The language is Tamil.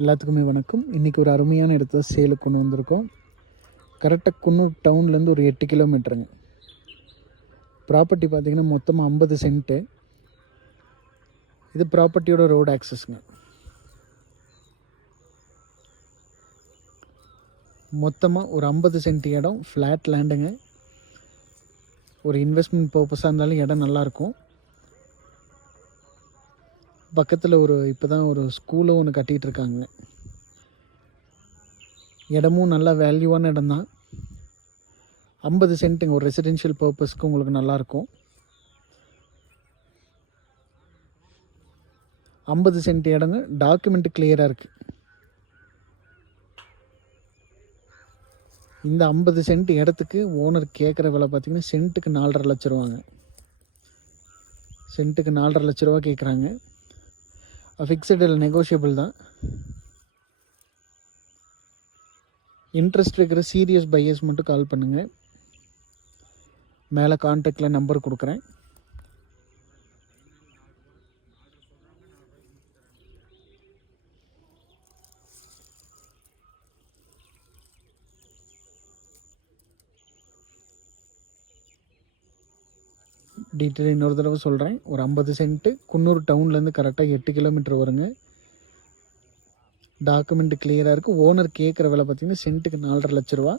எல்லாத்துக்குமே வணக்கம். இன்றைக்கி ஒரு அருமையான இடத்த சேலுக்கு கொண்டு வந்திருக்கோம். கரெக்டாக குன்னூர் டவுன்லேருந்து ஒரு 8 கிலோமீட்டருங்க. ப்ராப்பர்ட்டி பார்த்திங்கன்னா மொத்தமாக 50 சென்ட்டு. இது ப்ராப்பர்ட்டியோட ரோடு ஆக்சஸ்ங்க. மொத்தமாக ஒரு 50 சென்ட் இடம், ஃப்ளாட் லேண்டுங்க. ஒரு இன்வெஸ்ட்மெண்ட் பர்பஸாக இருந்தாலும் இடம் நல்லாயிருக்கும். பக்கத்தில் இப்போ தான் ஒரு ஸ்கூலும் ஒன்று கட்டிகிட்டு இருக்காங்க. இடமும் நல்லா வேல்யூவான இடம் தான். 50 சென்ட்டுங்க. ஒரு ரெசிடென்ஷியல் பர்பஸ்க்கு உங்களுக்கு நல்லாயிருக்கும். 50 சென்ட் இடங்க. டாக்குமெண்ட் கிளியராக இருக்குது. இந்த 50 சென்ட் இடத்துக்கு ஓனர் கேட்குற விலை பார்த்திங்கன்னா சென்ட்டுக்கு 4.5 லட்ச ரூபாங்க. சென்ட்டுக்கு 4.5 லட்ச ரூபா கேட்குறாங்க. ஃபிக்ஸட் இல்லை, நெகோஷியபிள் தான். இன்ட்ரெஸ்ட் இருக்கிற சீரியஸ் பையர்ஸ் மட்டும் கால் பண்ணுங்கள். மேலே கான்டாக்டில் நம்பர் கொடுக்குறேன். டீட்டெயில் இன்னொரு தடவை சொல்கிறேன். ஒரு 50 சென்ட்டு குன்னூர் டவுன்லேருந்து கரெக்டாக 8 கிலோமீட்டர் வருங்க. டாக்குமெண்ட் கிளியராக இருக்குது. ஓனர் கேட்குற விலை பார்த்திங்கன்னா சென்ட்டுக்கு 4.5 லட்ச ரூபா.